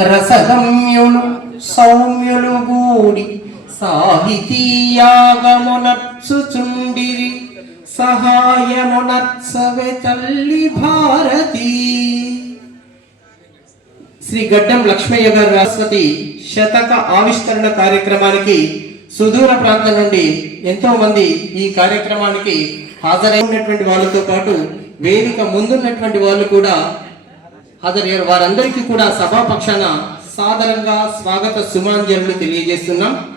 రసగమ్యులు సౌమ్యులు గూడి సాహితీయాగమునర్చుచుండిరి సహాయమునర్చవే తల్లి భారతి. శ్రీ గడ్డం లక్ష్మయ్య గారు సరస్వతి శతక ఆవిష్కరణ కార్యక్రమానికి సుదూర ప్రాంతం నుండి ఎంతో మంది ఈ కార్యక్రమానికి హాజరైనటువంటి వాళ్ళతో పాటు వేదిక ముందున్నటువంటి వాళ్ళు కూడా హాజరయ్యారు. వారందరికీ కూడా సభాపక్షాన సాదరంగా స్వాగత సుమాంజలు తెలియజేస్తున్నాం.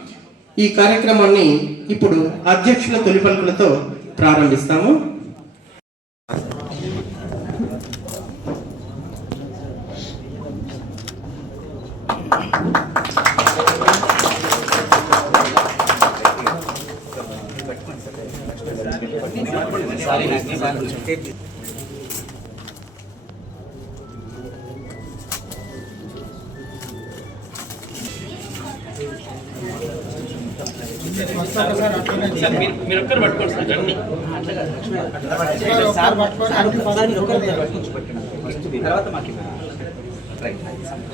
ఈ కార్యక్రమాన్ని ఇప్పుడు అధ్యక్షుల తొలిపలుకులతో ప్రారంభిస్తాము. మీరు ఒక్కరు పట్టుకోండి సార్ జర్నీ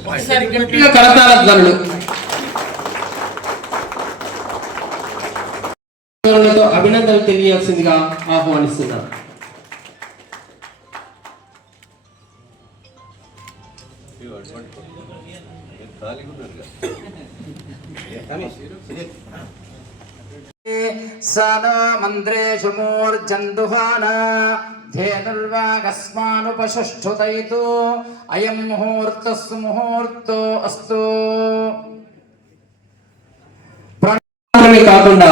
ఒకసారి గట్టిగా కరతాళ అధికారులతో అభినందనలు తెలియాల్సిందిగా ఆహ్వానిస్తున్నాను. సదామంత్రేషు అయం ముహూర్తస్సు ముహూర్తో అస్తు కాకుండా